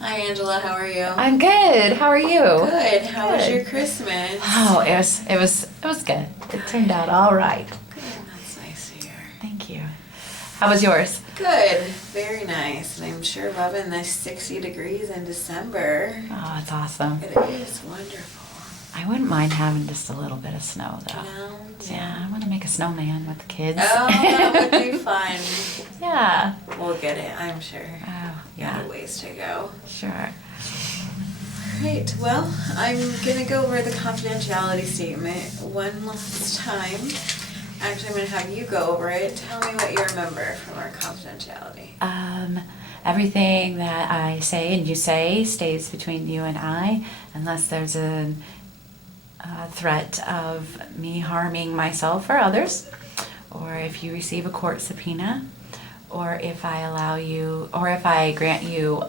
Hi Angela, how are you? I'm good. How are you? Good. How was Good. your Christmas? Oh, it was good. It turned out all right. Good. That's nice to hear. Thank you. How was yours? Good. Very nice. And I'm sure loving the 60 degrees in December. Oh, it's awesome. It is wonderful. I wouldn't mind having just a little bit of snow though. No? Yeah, I want to make a snowman with the kids. Oh, that would be fun. Yeah. We'll get it, I'm sure. Oh, Got yeah. a ways to go. Sure. Right. Well, I'm going to go over the confidentiality statement one last time. Actually, I'm going to have you go over it. Tell me what you remember from our confidentiality. Everything that I say and you say stays between you and I, unless there's a threat of me harming myself or others, or if you receive a court subpoena, or if I allow you, or if I grant you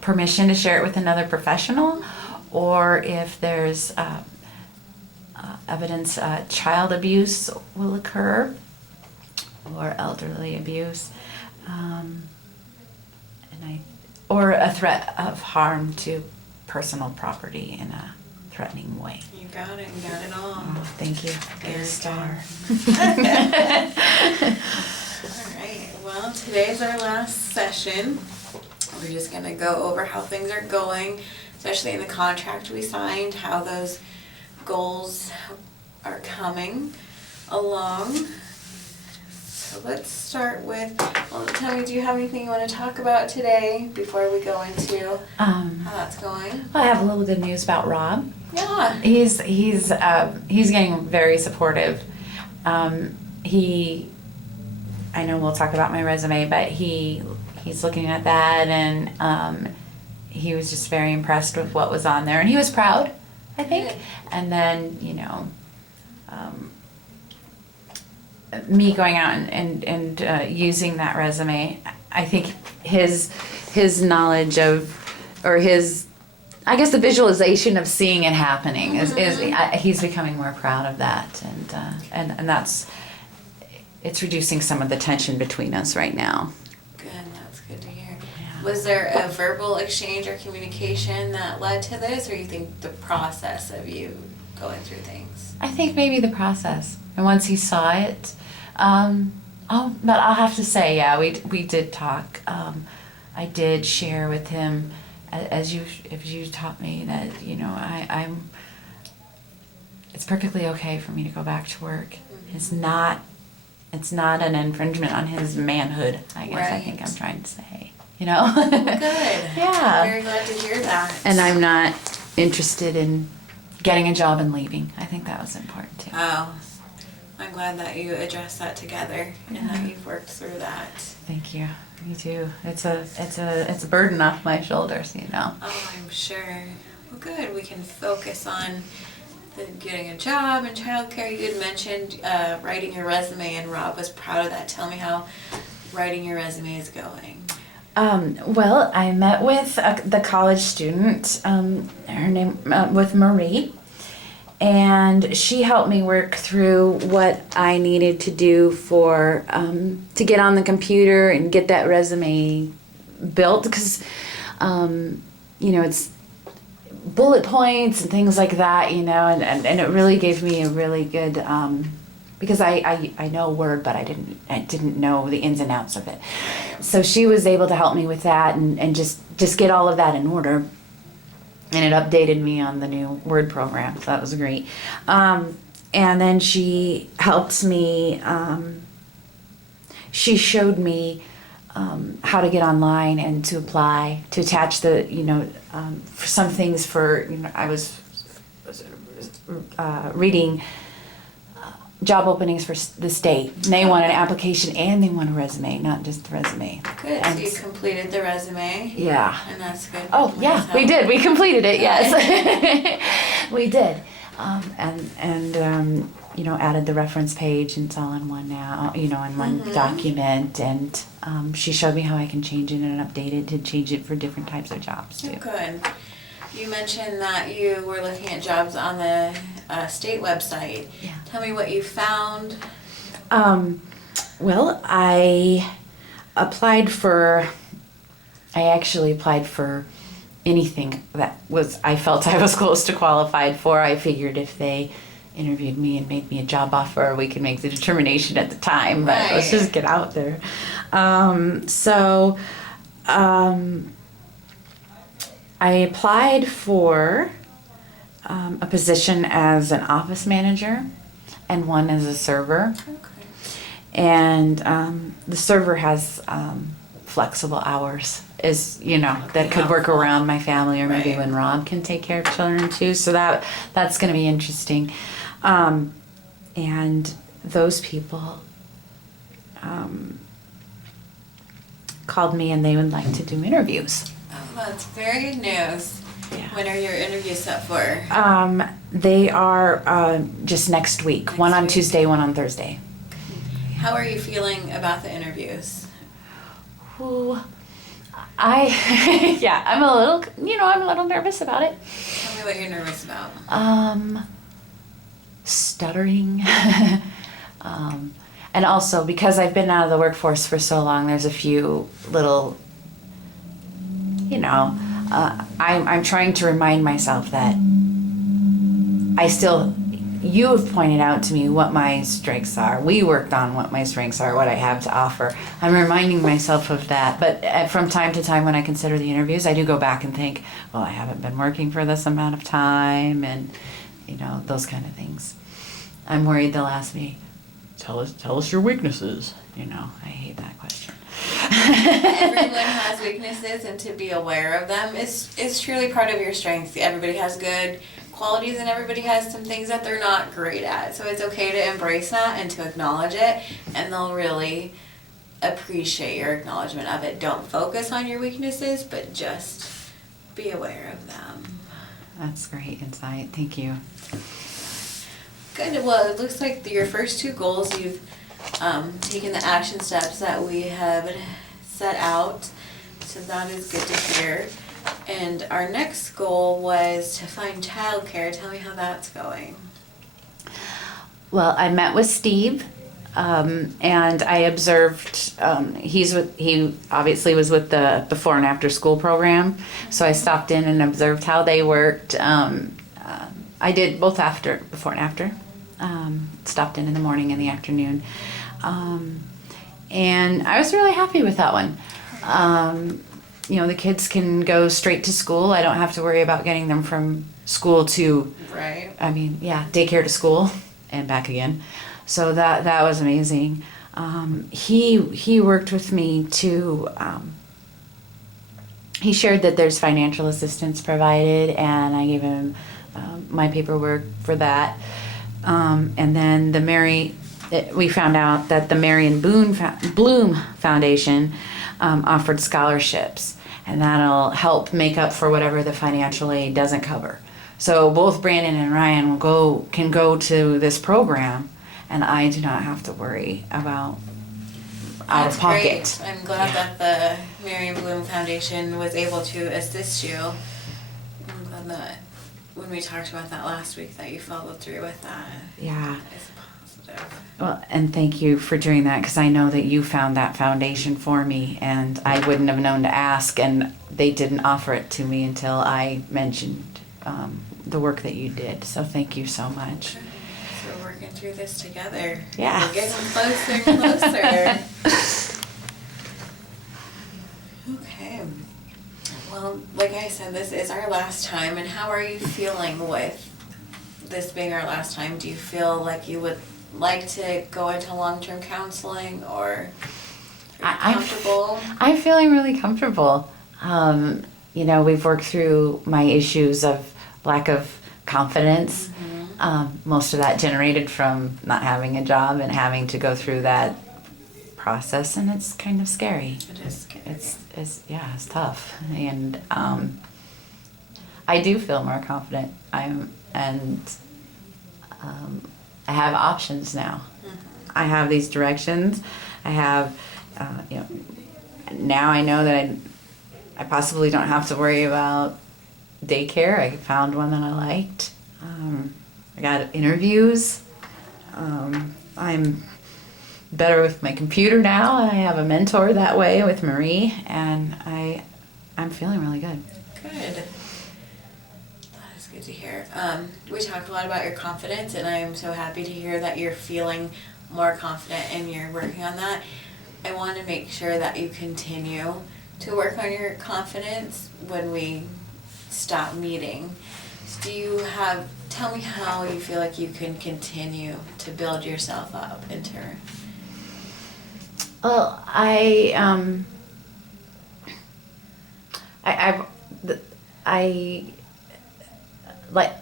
permission to share it with another professional, or if there's evidence child abuse will occur, or elderly abuse, or a threat of harm to personal property in a threatening way. You got it. You got it all. Oh, thank you. You're a Very star. All right. Well, today's our last session. We're just going to go over how things are going, especially in the contract we signed, how those goals are coming along. So let's start with, well, tell me, do you have anything you want to talk about today before we go into how that's going? I have a little good news about Rob. Yeah. He's getting very supportive. I know we'll talk about my resume, but he's looking at that, and he was just very impressed with what was on there, and he was proud, I think. Good. And then me going out and using that resume, I think his knowledge of, or his, I guess the visualization of seeing it happening is he's becoming more proud of that, and it's reducing some of the tension between us right now. Good, that's good to hear. Yeah. Was there a verbal exchange or communication that led to this, or you think the process of you going through things? I think maybe the process, and once he saw it, but I'll have to say, yeah, we did talk. I did share with him, as you taught me, that I'm. It's perfectly okay for me to go back to work. Mm-hmm. It's not an infringement on his manhood, I guess. Right. I think I'm trying to say, Good. Yeah. I'm very glad to hear that. And I'm not interested in getting a job and leaving. I think that was important too. Oh, I'm glad that you addressed that together and that you've worked through that. Thank you. Me too. It's a burden off my shoulders, Oh, I'm sure. Well, good. We can focus on getting a job and childcare. You had mentioned writing your resume, and Rob was proud of that. Tell me how writing your resume is going. Well, I met with the college student, her name, with Marie, and she helped me work through what I needed to do for, to get on the computer and get that resume built, because, it's bullet points and things like that, and it really gave me a really good, because I know Word, but I didn't know the ins and outs of it. So she was able to help me with that and just get all of that in order. And it updated me on the new Word program, so that was great. And then she helped me, she showed me how to get online and to apply, to attach the, for some things I was reading job openings for the state. And they want an application and they want a resume, not just the resume. Good. And So you completed the resume. yeah. And that's good. Oh, yeah, we did. We completed it, yes. We did. Added the reference page, and it's all in one now, in one document. And she showed me how I can change it and update it to change it for different types of jobs, too. Oh, good. You mentioned that you were looking at jobs on the state website. Yeah. Tell me what you found. Well, I applied for I actually applied for anything that was I felt I was close to qualified for. I figured if they interviewed me and made me a job offer, we could make the determination at the time. But let's Right. just get out there. So I applied for a position as an office manager and one as a server. Okay. And the server has flexible hours, that could work helpful. around my family, or maybe Right. when Rob can take care of children too. So that's going to be interesting. And those people called me and they would like to do interviews. Oh, that's very good news. Yeah. When are your interviews set for? They are just next week. Next One on week. Tuesday, one on Thursday. How are you feeling about the interviews? Ooh, yeah, I'm a little nervous about it. Tell me what you're nervous about. Stuttering. And also because I've been out of the workforce for so long, there's a few little, I'm trying to remind myself that you have pointed out to me what my strengths are. We worked on what my strengths are, what I have to offer. I'm reminding myself of that. But from time to time when I consider the interviews, I do go back and think, well, I haven't been working for this amount of time, and, those kind of things. I'm worried they'll ask me, tell us your weaknesses. I hate that question. Everyone has weaknesses, and to be aware of them is truly part of your strengths. Everybody has good qualities, and everybody has some things that they're not great at. So it's okay to embrace that and to acknowledge it, and they'll really appreciate your acknowledgement of it. Don't focus on your weaknesses, but just be aware of them. That's great insight. Thank you. Good. Well, it looks like your first two goals, you've taken the action steps that we have set out. So that is good to hear. And our next goal was to find childcare. Tell me how that's going. Well, I met with Steve, and I observed. He obviously was with the before and after school program, so I stopped in and observed how they worked. I did both before and after. Stopped in the morning and the afternoon, and I was really happy with that one. The kids can go straight to school. I don't have to worry about getting them from school to, Right. daycare to school and back again. So that was amazing. He worked with me to, he shared that there's financial assistance provided, and I gave him my paperwork for that. And then we found out that the Marion Bloom Foundation offered scholarships, and that'll help make up for whatever the financial aid doesn't cover. So both Brandon and Ryan can go to this program, and I do not have to worry about out That's of pocket. great. I'm glad that the Marion Bloom Foundation was able to assist you. I'm glad that when we talked about that last week that you followed through with that. Yeah. It's positive. Well, and thank you for doing that, because I know that you found that foundation for me, and I wouldn't have known to ask, and they didn't offer it to me until I mentioned the work that you did. So thank you so much. So we're working through this together. Yeah. We're getting closer and closer. Okay. Well, like I said, this is our last time, and how are you feeling with this being our last time? Do you feel like you would like to go into long-term counseling, or are you comfortable? I'm feeling really comfortable. We've worked through my issues of lack of confidence. Most of that generated from not having a job and having to go through that process, and it's kind of scary. It is scary. It's tough, and I do feel more confident. I have options now. I have these directions. I have, now I know that I possibly don't have to worry about daycare. I found one that I liked. I got interviews. I'm better with my computer now. I have a mentor that way with Marie, and I'm feeling really good. Good. That is good to hear. We talked a lot about your confidence, and I am so happy to hear that you're feeling more confident and you're working on that. I want to make sure that you continue to work on your confidence when we stop meeting. Tell me how you feel like you can continue to build yourself up into. Well, I like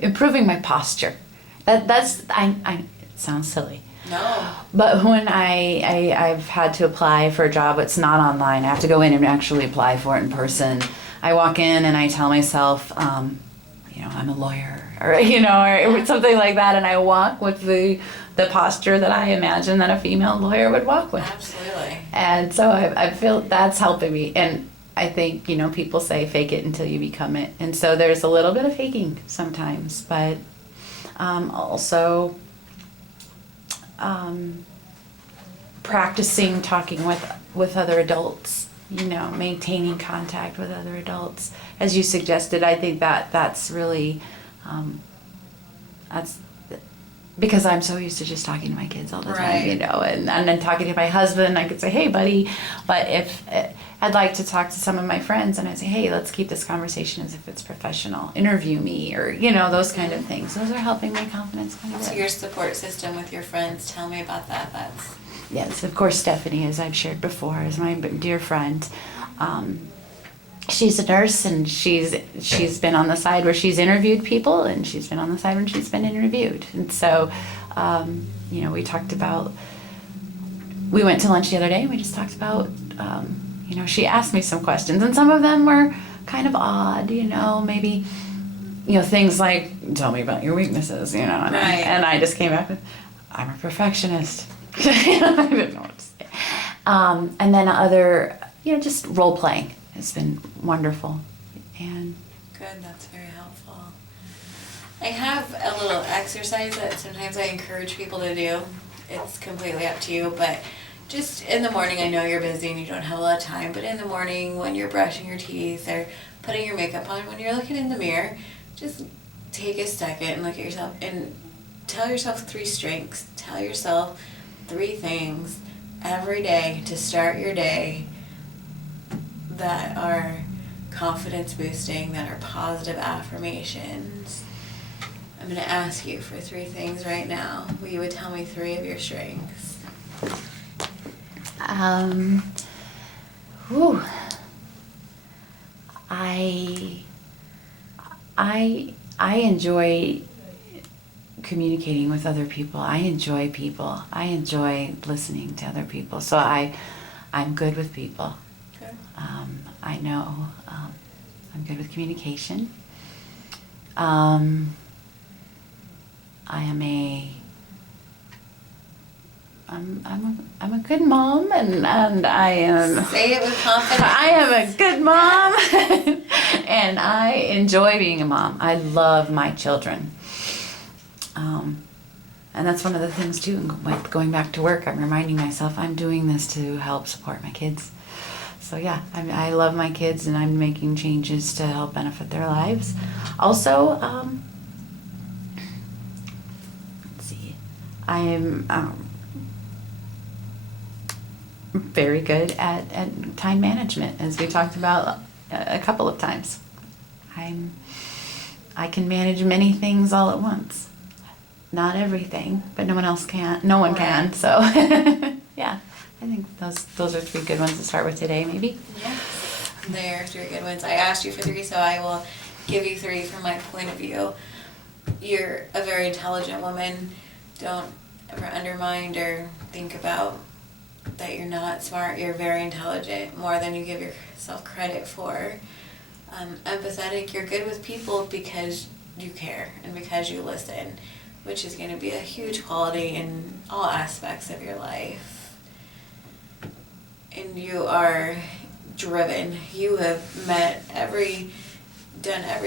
improving my posture. It sounds silly. No. But when I've had to apply for a job, it's not online. I have to go in and actually apply for it in person. I walk in and I tell myself, I'm a lawyer, or or something like that, and I walk with the posture that I imagine that a female lawyer would walk with. Absolutely. And so I feel that's helping me. And I think, people say fake it until you become it. And so there's a little bit of faking sometimes, but also practicing talking with other adults, maintaining contact with other adults. As you suggested, I think that's really, that's because I'm so used to just talking to my kids all the time, Right. and then talking to my husband, I could say, hey, buddy, but if I'd like to talk to some of my friends, and I'd say, hey, let's keep this conversation as if it's professional, interview me, or, those kind of things. Those are helping my confidence quite a bit. So your support system with your friends, tell me about that. Yes, of course, Stephanie, as I've shared before, is my dear friend. She's a nurse, and she's been on the side where she's interviewed people, and she's been on the side when she's been interviewed. And so, we went to lunch the other day, and we just talked about, she asked me some questions, and some of them were kind of odd, maybe, things like, tell me about your weaknesses, and, Right. and I just came back with, I'm a perfectionist. I didn't know what to say. And then other, just role playing has been wonderful. And Good, that's very helpful. I have a little exercise that sometimes I encourage people to do. It's completely up to you, but just in the morning, I know you're busy and you don't have a lot of time, but in the morning when you're brushing your teeth or putting your makeup on, when you're looking in the mirror, just take a second and look at yourself and tell yourself 3 strengths. Tell yourself 3 things every day to start your day that are confidence boosting, that are positive affirmations. I'm going to ask you for 3 things right now. Will you would tell me 3 of your strengths? I enjoy communicating with other people. I enjoy people. I enjoy listening to other people. So I'm good with people. Good. I know I'm good with communication. I'm a good mom, and I am. Say it with confidence. I am a good mom, and I enjoy being a mom. I love my children. And that's one of the things too, like going back to work, I'm reminding myself I'm doing this to help support my kids. So yeah, I love my kids, and I'm making changes to help benefit their lives. Also, let's see, I am very good at time management, as we talked about a couple of times. I can manage many things all at once. Not everything, but no one else can. No one can. So yeah, I think those are 3 good ones to start with today, maybe. Yes, they're 3 good ones. I asked you for 3, so I will give you 3 from my point of view. You're a very intelligent woman. Don't ever undermine or think about that you're not smart. You're very intelligent, more than you give yourself credit for. Empathetic, you're good with people because you care and because you listen, which is going to be a huge quality in all aspects of your life. And you are driven. You have done every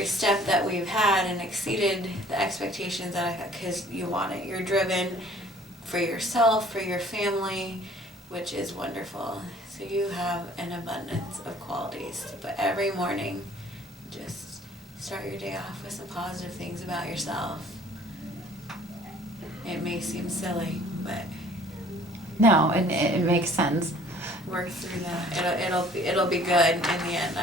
step that we've had and exceeded the expectations that I had because you want it. You're driven for yourself, for your family, which is wonderful. So you have an abundance of qualities, but every morning, just start your day off with some positive things about yourself. It may seem silly, but No, and it makes sense. work through that. It'll be good in the end.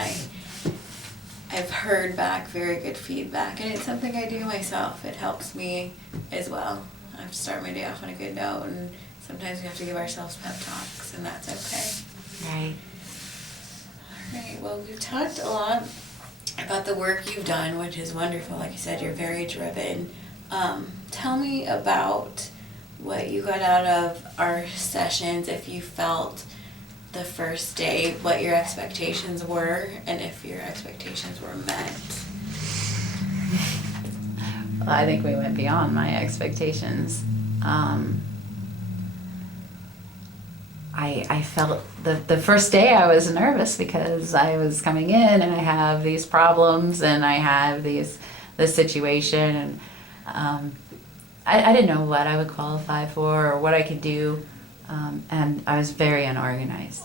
I've heard back very good feedback, and it's something I do myself. It helps me as well. I have to start my day off on a good note, and sometimes we have to give ourselves pep talks, and that's okay. Right. All right, well, we've talked a lot about the work you've done, which is wonderful. Like you said, you're very driven. Tell me about what you got out of our sessions, if you felt the first day what your expectations were, and if your expectations were met. Well, I think we went beyond my expectations. I felt the first day I was nervous because I was coming in and I have these problems and I have this situation, and I didn't know what I would qualify for or what I could do, and I was very unorganized.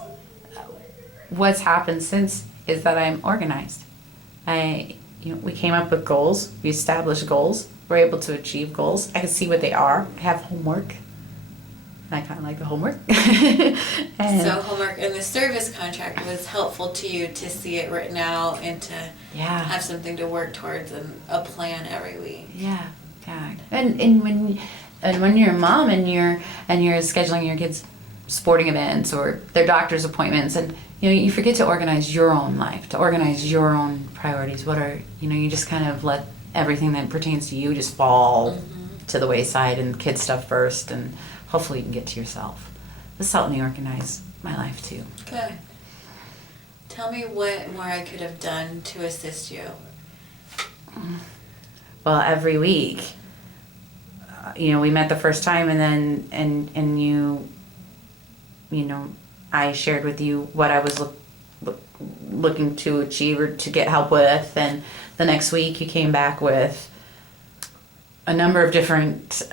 What's happened since is that I'm organized. We came up with goals. We established goals. We're able to achieve goals. I can see what they are. I have homework. And I kind of like the homework. So homework in the service contract was helpful to you to see it written out and to have something to work towards and a plan every week. Yeah. And when you're a mom and you're scheduling your kids' sporting events or their doctor's appointments, and you forget to organize your own life, to organize your own priorities. You just kind of let everything that pertains to you just fall to the wayside, and kid stuff first, and hopefully you can get to yourself. This helped me organize my life too. Good. Tell me what more I could have done to assist you. Well, every week, we met the first time, and then I shared with you what I was looking to achieve or to get help with, and the next week you came back with a number of different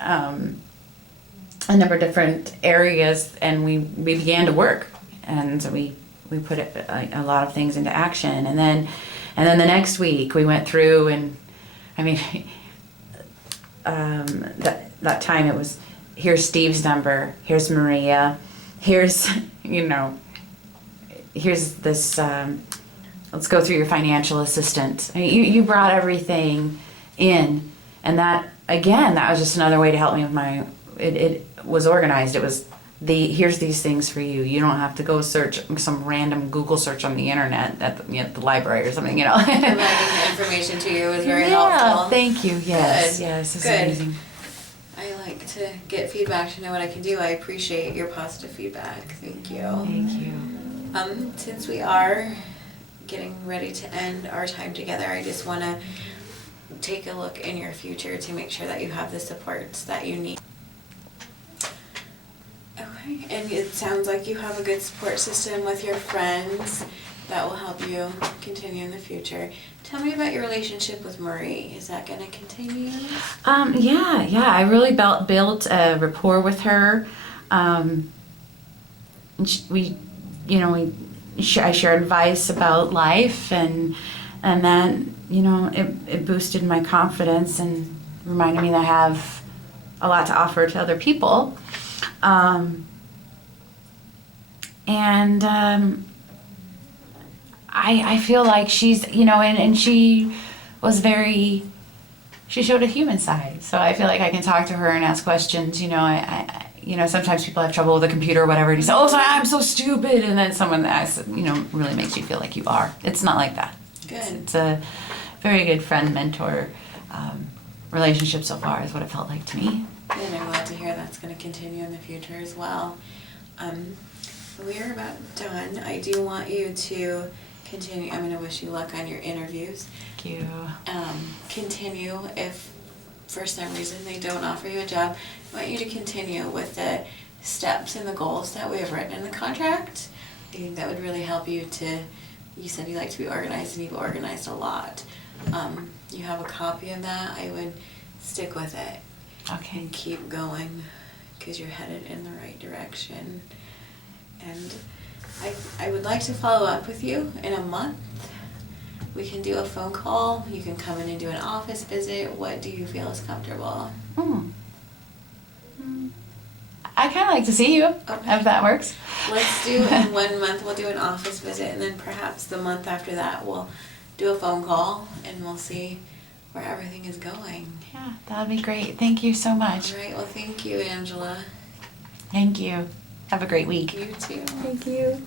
areas, and we began to work, and we put a lot of things into action, and then the next week we went through, and I mean, that time it was, here's Steve's number, here's Maria, here's here's this, let's go through your financial assistant. I mean, you brought everything in, and that was just another way to help me with it was organized. It was here's these things for you. You don't have to go search some random Google search on the internet at the library or something, Providing the information to you was very helpful. Thank you. Yes, Good. yes, it's Good. amazing. I like to get feedback to know what I can do. I appreciate your positive feedback. Thank you. Thank you. Since we are getting ready to end our time together, I just want to take a look in your future to make sure that you have the supports that you need. Okay, and it sounds like you have a good support system with your friends that will help you continue in the future. Tell me about your relationship with Marie. Is that going to continue? Yeah. I really built a rapport with her. And I shared advice about life, and then it boosted my confidence and reminded me that I have a lot to offer to other people. I feel like she's, and she was she showed a human side. So I feel like I can talk to her and ask questions. Sometimes people have trouble with a computer or whatever, and you say, "Oh, I'm so stupid," and then someone that really makes you feel like you are. It's not like that. Good. It's a very good friend-mentor relationship so far, is what it felt like to me. And I'm glad to hear that's going to continue in the future as well. We're about done. I do want you to continue. I'm going to wish you luck on your interviews. Thank you. Continue if for some reason they don't offer you a job. I want you to continue with the steps and the goals that we have written in the contract. I think that would really help you you said you like to be organized, and you've organized a lot. You have a copy of that. I would stick with it. Okay. And keep going, because you're headed in the right direction. And I would like to follow up with you in a month. We can do a phone call. You can come in and do an office visit. What do you feel is comfortable? I kind of like to see you, Okay. if that works. Let's do in 1 month, we'll do an office visit, and then perhaps the month after that, we'll do a phone call, and we'll see where everything is going. Yeah, that would be great. Thank you so much. All right, well, thank you, Angela. Thank you. Have a great week. You too. Thank you.